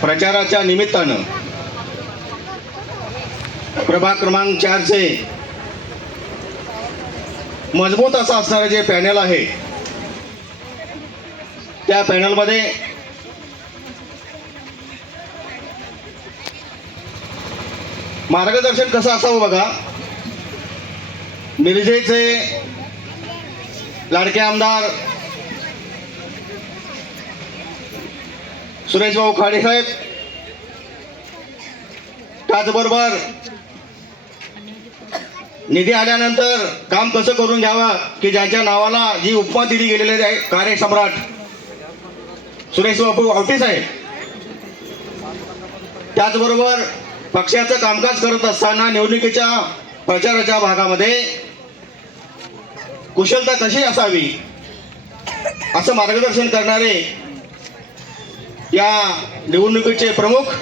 प्रचाराच्या निमित्तानं प्रभाग क्रमांक 4 चे मजबूत असं असणारे जे पॅनल आहे त्या पॅनलमध्ये मार्गदर्शन कसं असावं बघा. मिरजेचे लाडके आमदार सुरेशभाऊ खाडे साहेब, त्याचबरोबर निधी आल्यानंतर काम कसं करून घ्यावं की ज्यांच्या नावाला जी उपमा दिली गेलेली आहे कार्यसम्राट सुरेशबाबू आवटे साहेब, त्याचबरोबर पक्षाचं कामकाज करत असताना निवडणुकीच्या प्रचाराच्या भागामध्ये कुशलता कशी असावी असं मार्गदर्शन करणारे या निवडणुकीचे प्रमुख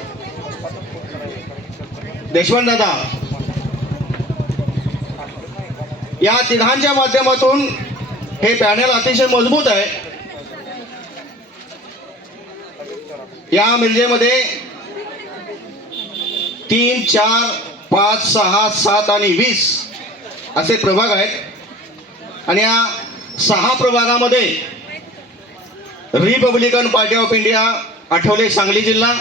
देशवंत दादा, या तिघांच्या माध्यमातून हे पॅनल अतिशय मजबूत आहे. या मिरजेमध्ये 3, 4, 5, 6, 7 आणि 20 असे प्रभाग आहेत आणि या 6 प्रभागामध्ये Republican party of India Athawale Sangli जिल्हा,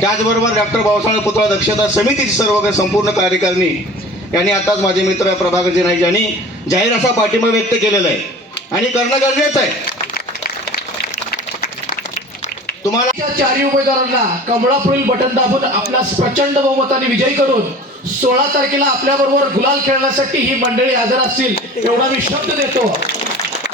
त्याचबरोबर डॉक्टर बाबासाहेब पुतळा दक्षता समितीची सर्व संपूर्ण कार्यकारिणी यांनी आताच माझे मित्र प्रभाकरजी नाईक यांनी जाहीर असा पाठिंबा व्यक्त केलेला आहे आणि करणं गरजेचं आहे. तुम्हाला चारही उमेदवारांना कमळापुढील बटन दाबून आपल्यास प्रचंड बहुमताने विजयी करून 16 तारखेला आपल्या बरोबर गुलाल खेळण्यासाठी ही मंडळी हजर असतील एवढा मी शब्द देतो.